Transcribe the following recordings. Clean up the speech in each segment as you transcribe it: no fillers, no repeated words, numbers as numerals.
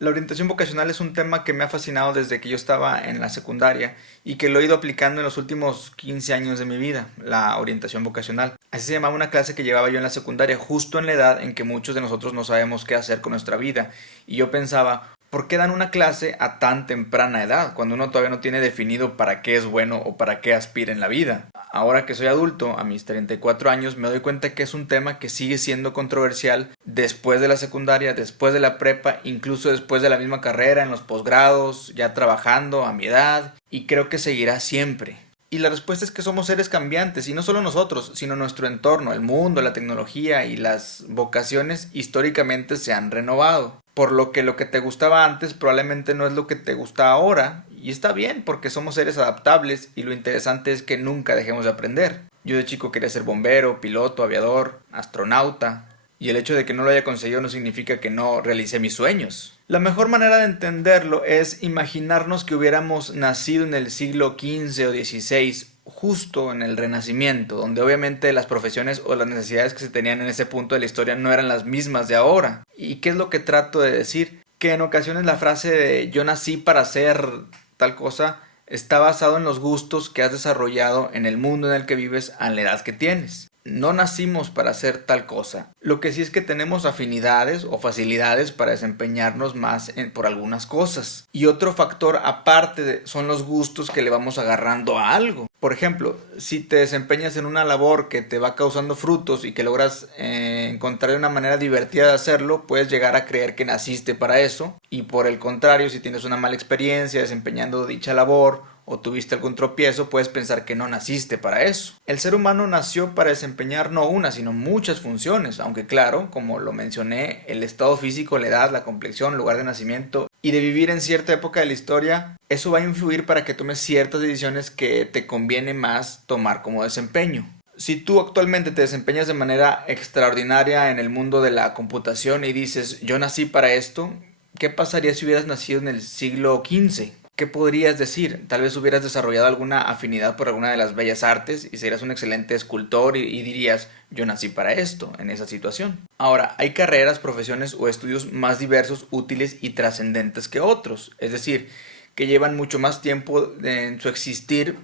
La orientación vocacional es un tema que me ha fascinado desde que yo estaba en la secundaria y que lo he ido aplicando en los últimos 15 años de mi vida, la orientación vocacional. Así se llamaba una clase que llevaba yo en la secundaria, justo en la edad en que muchos de nosotros no sabemos qué hacer con nuestra vida. Y yo pensaba, ¿por qué dan una clase a tan temprana edad, cuando uno todavía no tiene definido para qué es bueno o para qué aspira en la vida? Ahora que soy adulto, a mis 34 años, me doy cuenta que es un tema que sigue siendo controversial después de la secundaria, después de la prepa, incluso después de la misma carrera, en los posgrados, ya trabajando a mi edad, y creo que seguirá siempre. Y la respuesta es que somos seres cambiantes, y no solo nosotros, sino nuestro entorno, el mundo, la tecnología y las vocaciones históricamente se han renovado. Por lo que te gustaba antes probablemente no es lo que te gusta ahora, y está bien porque somos seres adaptables y lo interesante es que nunca dejemos de aprender. Yo de chico quería ser bombero, piloto, aviador, astronauta, y el hecho de que no lo haya conseguido no significa que no realicé mis sueños. La mejor manera de entenderlo es imaginarnos que hubiéramos nacido en el siglo XV o XVI, justo en el Renacimiento, donde obviamente las profesiones o las necesidades que se tenían en ese punto de la historia no eran las mismas de ahora. ¿Y qué es lo que trato de decir? Que en ocasiones la frase de yo nací para hacer tal cosa está basado en los gustos que has desarrollado en el mundo en el que vives a la edad que tienes. No nacimos para hacer tal cosa. Lo que sí es que tenemos afinidades o facilidades para desempeñarnos más por algunas cosas. Y otro factor aparte son los gustos que le vamos agarrando a algo. Por ejemplo, si te desempeñas en una labor que te va causando frutos y que logras encontrar una manera divertida de hacerlo, puedes llegar a creer que naciste para eso. Y por el contrario, si tienes una mala experiencia desempeñando dicha labor o tuviste algún tropiezo, puedes pensar que no naciste para eso. El ser humano nació para desempeñar no una, sino muchas funciones, aunque claro, como lo mencioné, el estado físico, la edad, la complexión, lugar de nacimiento y de vivir en cierta época de la historia, eso va a influir para que tomes ciertas decisiones que te conviene más tomar como desempeño. Si tú actualmente te desempeñas de manera extraordinaria en el mundo de la computación y dices, yo nací para esto, ¿qué pasaría si hubieras nacido en el siglo XV? ¿Qué podrías decir? Tal vez hubieras desarrollado alguna afinidad por alguna de las bellas artes y serías un excelente escultor y dirías, yo nací para esto, en esa situación. Ahora, hay carreras, profesiones o estudios más diversos, útiles y trascendentes que otros, es decir, que llevan mucho más tiempo en su existir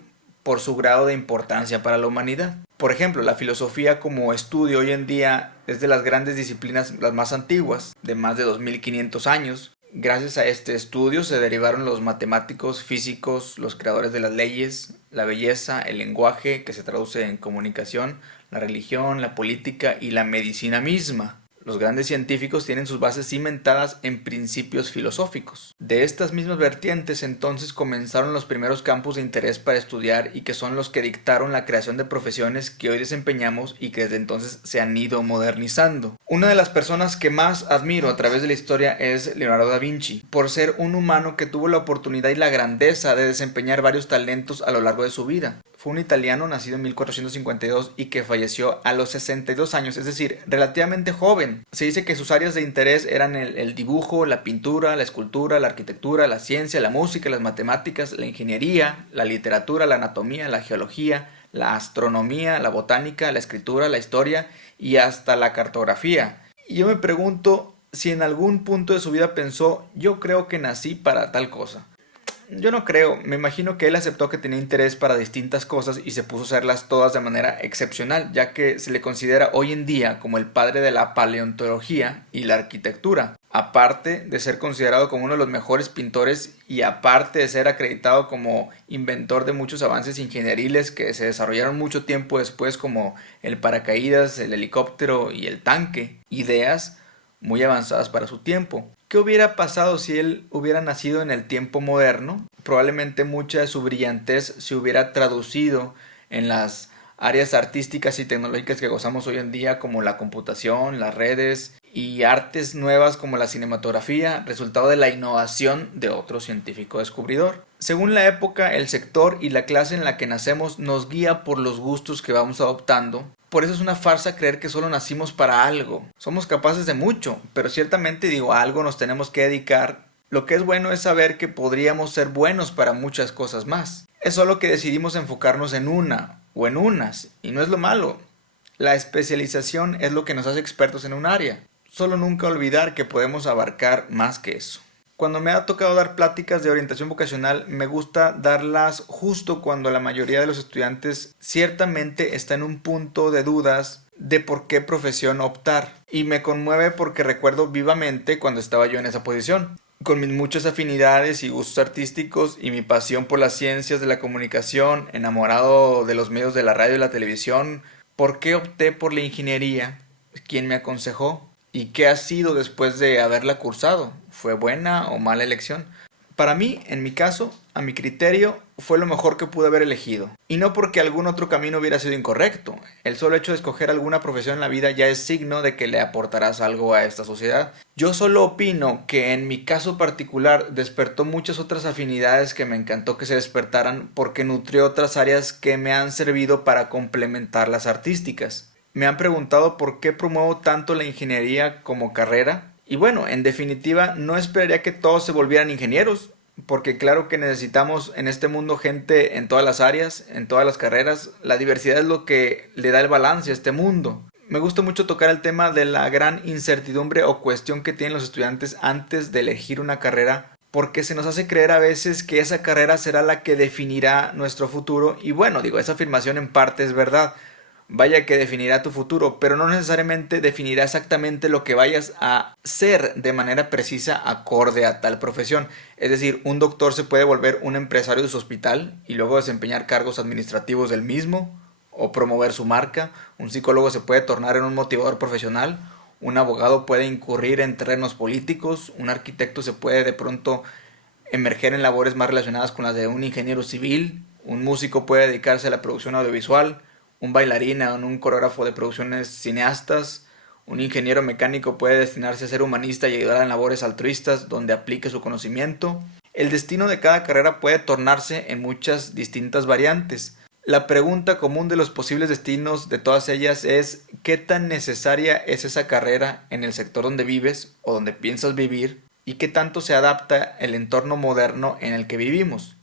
por su grado de importancia para la humanidad. Por ejemplo, la filosofía como estudio hoy en día es de las grandes disciplinas las más antiguas, de más de 2500 años. Gracias a este estudio se derivaron los matemáticos, físicos, los creadores de las leyes, la belleza, el lenguaje, que se traduce en comunicación, la religión, la política y la medicina misma. Los grandes científicos tienen sus bases cimentadas en principios filosóficos. De estas mismas vertientes entonces comenzaron los primeros campos de interés para estudiar y que son los que dictaron la creación de profesiones que hoy desempeñamos y que desde entonces se han ido modernizando. Una de las personas que más admiro a través de la historia es Leonardo da Vinci, por ser un humano que tuvo la oportunidad y la grandeza de desempeñar varios talentos a lo largo de su vida. Fue un italiano nacido en 1452 y que falleció a los 62 años, es decir, relativamente joven. Se dice que sus áreas de interés eran el dibujo, la pintura, la escultura, la arquitectura, la ciencia, la música, las matemáticas, la ingeniería, la literatura, la anatomía, la geología, la astronomía, la botánica, la escritura, la historia y hasta la cartografía. Y yo me pregunto si en algún punto de su vida pensó, yo creo que nací para tal cosa. Yo no creo, me imagino que él aceptó que tenía interés para distintas cosas y se puso a hacerlas todas de manera excepcional, ya que se le considera hoy en día como el padre de la paleontología y la arquitectura, aparte de ser considerado como uno de los mejores pintores y aparte de ser acreditado como inventor de muchos avances ingenieriles que se desarrollaron mucho tiempo después como el paracaídas, el helicóptero y el tanque, ideas muy avanzadas para su tiempo. ¿Qué hubiera pasado si él hubiera nacido en el tiempo moderno? Probablemente mucha de su brillantez se hubiera traducido en las áreas artísticas y tecnológicas que gozamos hoy en día, como la computación, las redes y artes nuevas como la cinematografía, resultado de la innovación de otro científico descubridor. Según la época, el sector y la clase en la que nacemos nos guía por los gustos que vamos adoptando. Por eso es una farsa creer que solo nacimos para algo. Somos capaces de mucho, pero ciertamente a algo nos tenemos que dedicar. Lo que es bueno es saber que podríamos ser buenos para muchas cosas más. Es solo que decidimos enfocarnos en una o en unas, y no es lo malo. La especialización es lo que nos hace expertos en un área. Solo nunca olvidar que podemos abarcar más que eso. Cuando me ha tocado dar pláticas de orientación vocacional, me gusta darlas justo cuando la mayoría de los estudiantes ciertamente está en un punto de dudas de por qué profesión optar. Y me conmueve porque recuerdo vivamente cuando estaba yo en esa posición. Con mis muchas afinidades y gustos artísticos y mi pasión por las ciencias de la comunicación, enamorado de los medios de la radio y la televisión, ¿por qué opté por la ingeniería? ¿Quién me aconsejó? ¿Y qué ha sido después de haberla cursado? ¿Fue buena o mala elección? Para mí, en mi caso, a mi criterio, fue lo mejor que pude haber elegido. Y no porque algún otro camino hubiera sido incorrecto. El solo hecho de escoger alguna profesión en la vida ya es signo de que le aportarás algo a esta sociedad. Yo solo opino que en mi caso particular despertó muchas otras afinidades que me encantó que se despertaran porque nutrió otras áreas que me han servido para complementar las artísticas. Me han preguntado por qué promuevo tanto la ingeniería como carrera. Y bueno, en definitiva, no esperaría que todos se volvieran ingenieros, porque claro que necesitamos en este mundo gente en todas las áreas, en todas las carreras. La diversidad es lo que le da el balance a este mundo. Me gusta mucho tocar el tema de la gran incertidumbre o cuestión que tienen los estudiantes antes de elegir una carrera, porque se nos hace creer a veces que esa carrera será la que definirá nuestro futuro. Y bueno, digo, esa afirmación en parte es verdad. Vaya que definirá tu futuro, pero no necesariamente definirá exactamente lo que vayas a ser de manera precisa acorde a tal profesión. Es decir, un doctor se puede volver un empresario de su hospital y luego desempeñar cargos administrativos del mismo o promover su marca. Un psicólogo se puede tornar en un motivador profesional. Un abogado puede incurrir en terrenos políticos. Un arquitecto se puede de pronto emerger en labores más relacionadas con las de un ingeniero civil. Un músico puede dedicarse a la producción audiovisual. Un bailarín o un coreógrafo de producciones cineastas, un ingeniero mecánico puede destinarse a ser humanista y ayudar en labores altruistas donde aplique su conocimiento. El destino de cada carrera puede tornarse en muchas distintas variantes. La pregunta común de los posibles destinos de todas ellas es ¿qué tan necesaria es esa carrera en el sector donde vives o donde piensas vivir? ¿Y qué tanto se adapta el entorno moderno en el que vivimos?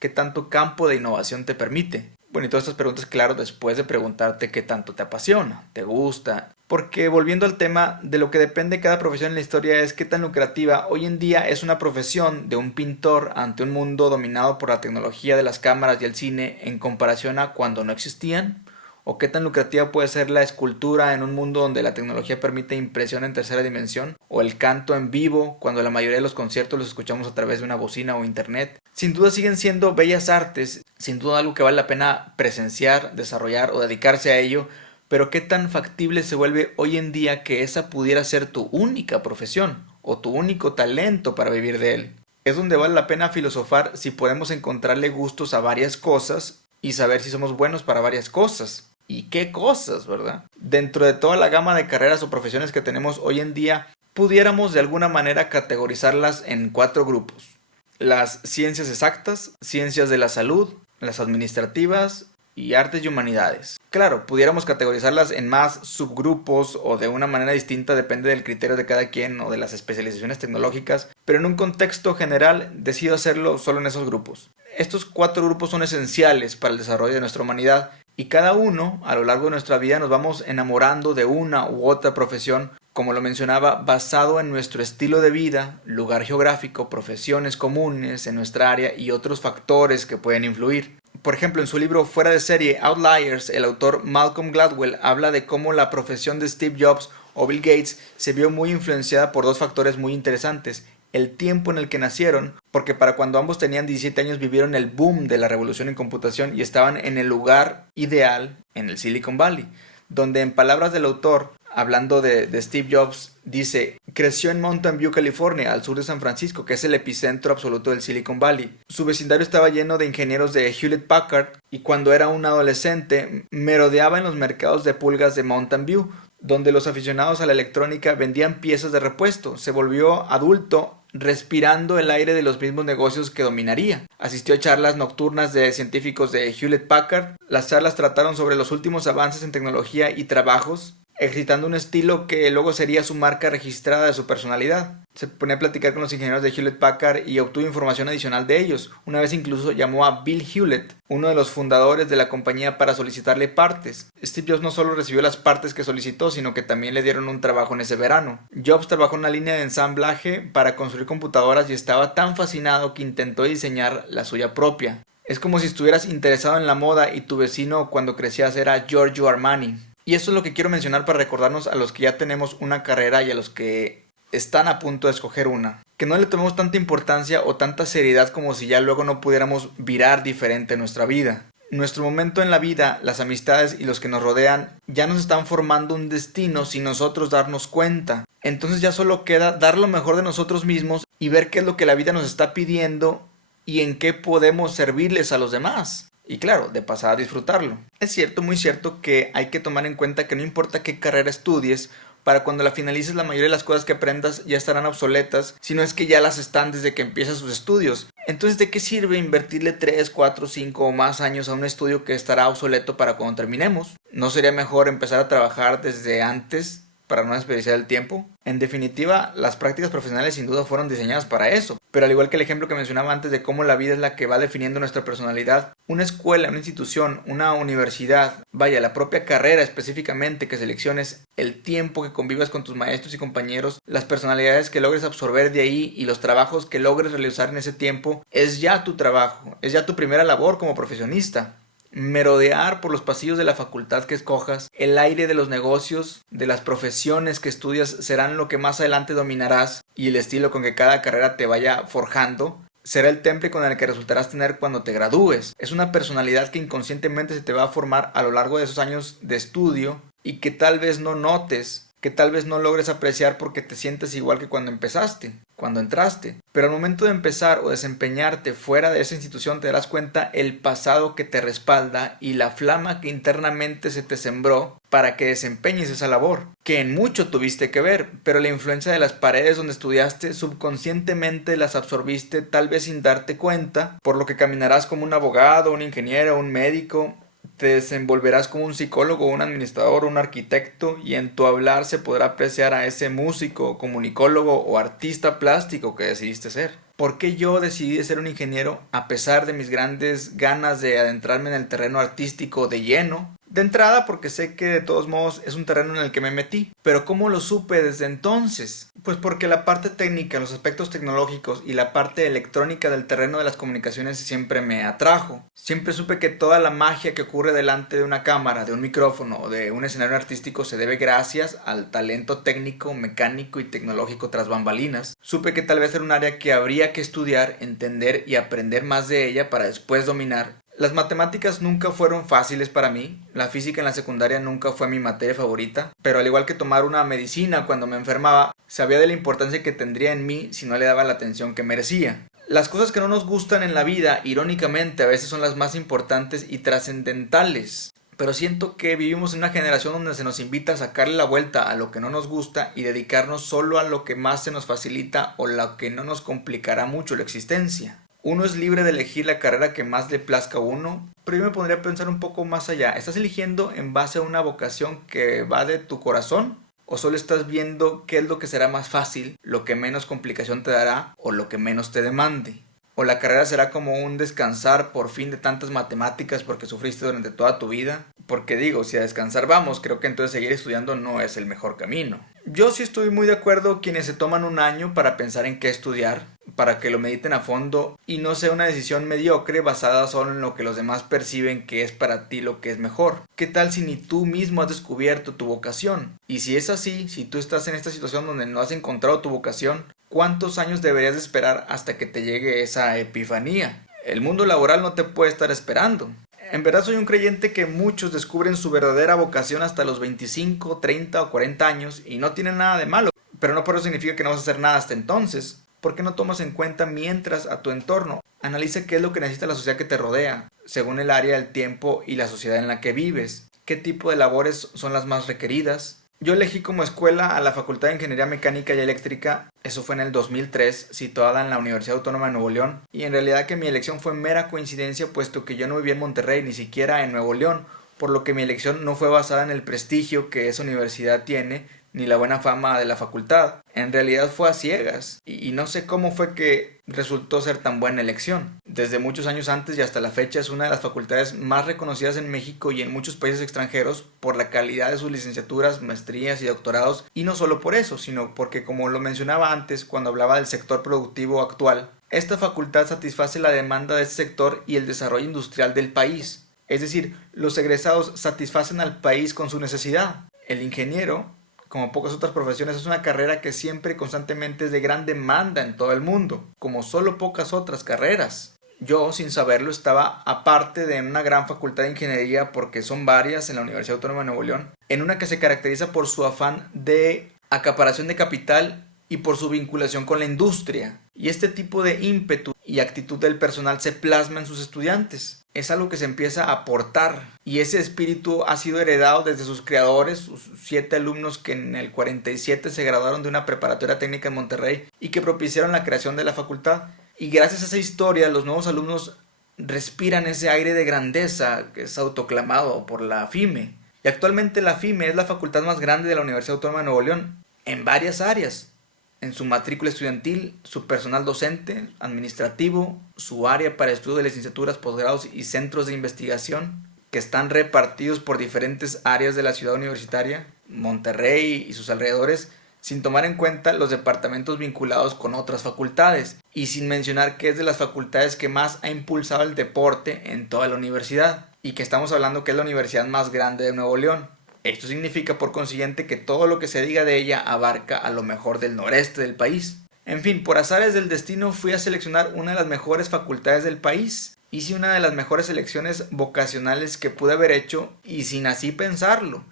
¿Qué tanto campo de innovación te permite? Bueno, y todas estas preguntas, claro, después de preguntarte qué tanto te apasiona, te gusta. Porque volviendo al tema, de lo que depende cada profesión en la historia es qué tan lucrativa hoy en día es una profesión de un pintor ante un mundo dominado por la tecnología de las cámaras y el cine en comparación a cuando no existían. O qué tan lucrativa puede ser la escultura en un mundo donde la tecnología permite impresión en tercera dimensión, o el canto en vivo cuando la mayoría de los conciertos los escuchamos a través de una bocina o internet. Sin duda siguen siendo bellas artes, sin duda algo que vale la pena presenciar, desarrollar o dedicarse a ello, pero qué tan factible se vuelve hoy en día que esa pudiera ser tu única profesión o tu único talento para vivir de él. Es donde vale la pena filosofar si podemos encontrarle gustos a varias cosas y saber si somos buenos para varias cosas. ¿Y qué cosas, verdad? Dentro de toda la gama de carreras o profesiones que tenemos hoy en día, pudiéramos de alguna manera categorizarlas en 4 grupos. Las ciencias exactas, ciencias de la salud, las administrativas y artes y humanidades. Claro, pudiéramos categorizarlas en más subgrupos o de una manera distinta, depende del criterio de cada quien o de las especializaciones tecnológicas, pero en un contexto general decido hacerlo solo en esos grupos. Estos 4 grupos son esenciales para el desarrollo de nuestra humanidad y cada uno, a lo largo de nuestra vida, nos vamos enamorando de una u otra profesión, como lo mencionaba, basado en nuestro estilo de vida, lugar geográfico, profesiones comunes en nuestra área y otros factores que pueden influir. Por ejemplo, en su libro Fuera de serie, Outliers, el autor Malcolm Gladwell habla de cómo la profesión de Steve Jobs o Bill Gates se vio muy influenciada por 2 factores muy interesantes. El tiempo en el que nacieron, porque para cuando ambos tenían 17 años vivieron el boom de la revolución en computación y estaban en el lugar ideal, en el Silicon Valley, donde en palabras del autor, hablando de Steve Jobs, dice, creció en Mountain View, California, al sur de San Francisco, que es el epicentro absoluto del Silicon Valley. Su vecindario estaba lleno de ingenieros de Hewlett Packard y cuando era un adolescente merodeaba en los mercados de pulgas de Mountain View, donde los aficionados a la electrónica vendían piezas de repuesto. Se volvió adulto respirando el aire de los mismos negocios que dominaría. Asistió a charlas nocturnas de científicos de Hewlett Packard. Las charlas trataron sobre los últimos avances en tecnología y trabajos ejercitando un estilo que luego sería su marca registrada de su personalidad. Se ponía a platicar con los ingenieros de Hewlett Packard y obtuvo información adicional de ellos. Una vez incluso llamó a Bill Hewlett, uno de los fundadores de la compañía, para solicitarle partes. Steve Jobs no solo recibió las partes que solicitó, sino que también le dieron un trabajo en ese verano. Jobs trabajó en una línea de ensamblaje para construir computadoras y estaba tan fascinado que intentó diseñar la suya propia. Es como si estuvieras interesado en la moda y tu vecino cuando crecías era Giorgio Armani. Y esto es lo que quiero mencionar para recordarnos a los que ya tenemos una carrera y a los que están a punto de escoger una. Que no le tomemos tanta importancia o tanta seriedad como si ya luego no pudiéramos virar diferente en nuestra vida. Nuestro momento en la vida, las amistades y los que nos rodean ya nos están formando un destino sin nosotros darnos cuenta. Entonces ya solo queda dar lo mejor de nosotros mismos y ver qué es lo que la vida nos está pidiendo y en qué podemos servirles a los demás. Y claro, de pasada disfrutarlo. Es cierto, muy cierto, que hay que tomar en cuenta que no importa qué carrera estudies, para cuando la finalices la mayoría de las cosas que aprendas ya estarán obsoletas, si no es que ya las están desde que empiezas sus estudios. Entonces, ¿de qué sirve invertirle 3, 4, 5 o más años a un estudio que estará obsoleto para cuando terminemos? ¿No sería mejor empezar a trabajar desde antes para no desperdiciar el tiempo? En definitiva, las prácticas profesionales sin duda fueron diseñadas para eso. Pero al igual que el ejemplo que mencionaba antes de cómo la vida es la que va definiendo nuestra personalidad, una escuela, una institución, una universidad, vaya, la propia carrera específicamente que selecciones, el tiempo que convivas con tus maestros y compañeros, las personalidades que logres absorber de ahí y los trabajos que logres realizar en ese tiempo, es ya tu trabajo, es ya tu primera labor como profesionista. Merodear por los pasillos de la facultad que escojas, el aire de los negocios, de las profesiones que estudias serán lo que más adelante dominarás, y el estilo con que cada carrera te vaya forjando será el temple con el que resultarás tener cuando te gradúes. Es una personalidad que inconscientemente se te va a formar a lo largo de esos años de estudio y que tal vez no notes, que tal vez no logres apreciar porque te sientes igual que cuando empezaste, cuando entraste. Pero al momento de empezar o desempeñarte fuera de esa institución te darás cuenta el pasado que te respalda y la flama que internamente se te sembró para que desempeñes esa labor, que en mucho tuviste que ver, pero la influencia de las paredes donde estudiaste subconscientemente las absorbiste tal vez sin darte cuenta, por lo que caminarás como un abogado, un ingeniero, un médico. Te desenvolverás como un psicólogo, un administrador, un arquitecto, y en tu hablar se podrá apreciar a ese músico, comunicólogo o artista plástico que decidiste ser. ¿Por qué yo decidí ser un ingeniero a pesar de mis grandes ganas de adentrarme en el terreno artístico de lleno? De entrada porque sé que de todos modos es un terreno en el que me metí. Pero ¿cómo lo supe desde entonces? Pues porque la parte técnica, los aspectos tecnológicos y la parte electrónica del terreno de las comunicaciones siempre me atrajo. Siempre supe que toda la magia que ocurre delante de una cámara, de un micrófono o de un escenario artístico se debe gracias al talento técnico, mecánico y tecnológico tras bambalinas. Supe que tal vez era un área que habría que estudiar, entender y aprender más de ella para después dominar. Las matemáticas nunca fueron fáciles para mí, la física en la secundaria nunca fue mi materia favorita, pero al igual que tomar una medicina cuando me enfermaba, sabía de la importancia que tendría en mí si no le daba la atención que merecía. Las cosas que no nos gustan en la vida, irónicamente, a veces son las más importantes y trascendentales. Pero siento que vivimos en una generación donde se nos invita a sacarle la vuelta a lo que no nos gusta y dedicarnos solo a lo que más se nos facilita o lo que no nos complicará mucho la existencia. Uno es libre de elegir la carrera que más le plazca a uno, pero yo me pondría a pensar un poco más allá. ¿Estás eligiendo en base a una vocación que va de tu corazón? ¿O solo estás viendo qué es lo que será más fácil, lo que menos complicación te dará o lo que menos te demande? ¿O la carrera será como un descansar por fin de tantas matemáticas porque sufriste durante toda tu vida? Porque digo, si a descansar vamos, creo que entonces seguir estudiando no es el mejor camino. Yo sí estoy muy de acuerdo quienes se toman un año para pensar en qué estudiar, para que lo mediten a fondo y no sea una decisión mediocre basada solo en lo que los demás perciben que es para ti lo que es mejor. ¿Qué tal si ni tú mismo has descubierto tu vocación? Y si es así, si tú estás en esta situación donde no has encontrado tu vocación, ¿cuántos años deberías de esperar hasta que te llegue esa epifanía? El mundo laboral no te puede estar esperando. En verdad soy un creyente que muchos descubren su verdadera vocación hasta los 25, 30 o 40 años y no tienen nada de malo, pero no por eso significa que no vas a hacer nada hasta entonces. ¿Por qué no tomas en cuenta mientras a tu entorno? Analiza qué es lo que necesita la sociedad que te rodea, según el área, el tiempo y la sociedad en la que vives. ¿Qué tipo de labores son las más requeridas? Yo elegí como escuela a la Facultad de Ingeniería Mecánica y Eléctrica, eso fue en el 2003, situada en la Universidad Autónoma de Nuevo León, y en realidad que mi elección fue mera coincidencia puesto que yo no vivía en Monterrey, ni siquiera en Nuevo León, por lo que mi elección no fue basada en el prestigio que esa universidad tiene, ni la buena fama de la facultad. En realidad fue a ciegas, y no sé cómo fue que resultó ser tan buena elección. Desde muchos años antes y hasta la fecha es una de las facultades más reconocidas en México y en muchos países extranjeros por la calidad de sus licenciaturas, maestrías y doctorados, y no solo por eso, sino porque, como lo mencionaba antes cuando hablaba del sector productivo actual, esta facultad satisface la demanda de este sector y el desarrollo industrial del país. Es decir, los egresados satisfacen al país con su necesidad. El ingeniero, como pocas otras profesiones, es una carrera que siempre y constantemente es de gran demanda en todo el mundo, como solo pocas otras carreras. Yo, sin saberlo, estaba aparte de una gran facultad de ingeniería, porque son varias en la Universidad Autónoma de Nuevo León, en una que se caracteriza por su afán de acaparación de capital y por su vinculación con la industria. Y este tipo de ímpetu y actitud del personal se plasma en sus estudiantes. Es algo que se empieza a aportar, y ese espíritu ha sido heredado desde sus creadores, sus 7 alumnos que en el 47 se graduaron de una preparatoria técnica en Monterrey y que propiciaron la creación de la facultad. Y gracias a esa historia, los nuevos alumnos respiran ese aire de grandeza que es autoclamado por la FIME. Y actualmente la FIME es la facultad más grande de la Universidad Autónoma de Nuevo León, en varias áreas. En su matrícula estudiantil, su personal docente, administrativo, su área para estudio de licenciaturas, posgrados y centros de investigación, que están repartidos por diferentes áreas de la ciudad universitaria, Monterrey y sus alrededores, sin tomar en cuenta los departamentos vinculados con otras facultades, y sin mencionar que es de las facultades que más ha impulsado el deporte en toda la universidad, y que estamos hablando que es la universidad más grande de Nuevo León. Esto significa por consiguiente que todo lo que se diga de ella abarca a lo mejor del noreste del país. En fin, por azares del destino fui a seleccionar una de las mejores facultades del país. Hice una de las mejores selecciones vocacionales que pude haber hecho, y sin así pensarlo.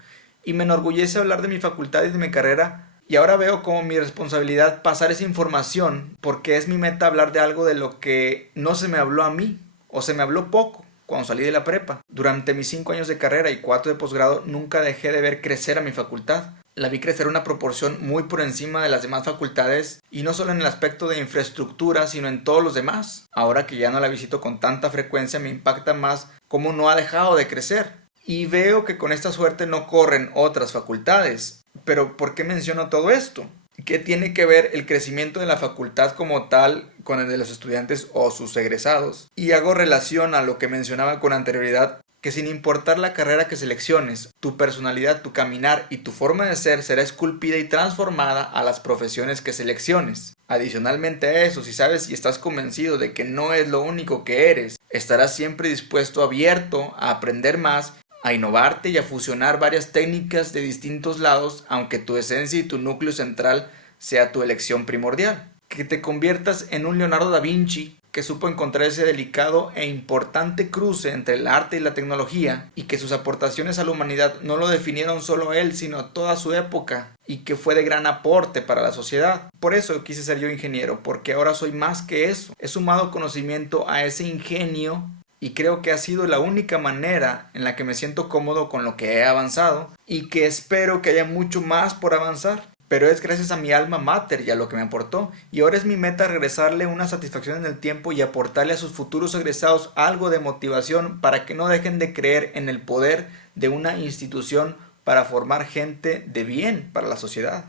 Y me enorgullece hablar de mi facultad y de mi carrera, y ahora veo como mi responsabilidad pasar esa información, porque es mi meta hablar de algo de lo que no se me habló a mí, o se me habló poco cuando salí de la prepa. Durante mis 5 años de carrera y 4 de posgrado nunca dejé de ver crecer a mi facultad. La vi crecer una proporción muy por encima de las demás facultades, y no solo en el aspecto de infraestructura, sino en todos los demás. Ahora que ya no la visito con tanta frecuencia, me impacta más cómo no ha dejado de crecer. Y veo que con esta suerte no corren otras facultades. Pero ¿por qué menciono todo esto? ¿Qué tiene que ver el crecimiento de la facultad como tal con el de los estudiantes o sus egresados? Y hago relación a lo que mencionaba con anterioridad, que sin importar la carrera que selecciones, tu personalidad, tu caminar y tu forma de ser será esculpida y transformada a las profesiones que selecciones. Adicionalmente a eso, si sabes y estás convencido de que no es lo único que eres, estarás siempre dispuesto, abierto a aprender más, a innovarte y a fusionar varias técnicas de distintos lados, aunque tu esencia y tu núcleo central sea tu elección primordial. Que te conviertas en un Leonardo da Vinci que supo encontrar ese delicado e importante cruce entre el arte y la tecnología, y que sus aportaciones a la humanidad no lo definieron solo a él, sino a toda su época, y que fue de gran aporte para la sociedad. Por eso quise ser yo ingeniero, porque ahora soy más que eso. He sumado conocimiento a ese ingenio, y creo que ha sido la única manera en la que me siento cómodo con lo que he avanzado, y que espero que haya mucho más por avanzar. Pero es gracias a mi alma mater y a lo que me aportó, y ahora es mi meta regresarle una satisfacción en el tiempo y aportarle a sus futuros egresados algo de motivación para que no dejen de creer en el poder de una institución para formar gente de bien para la sociedad.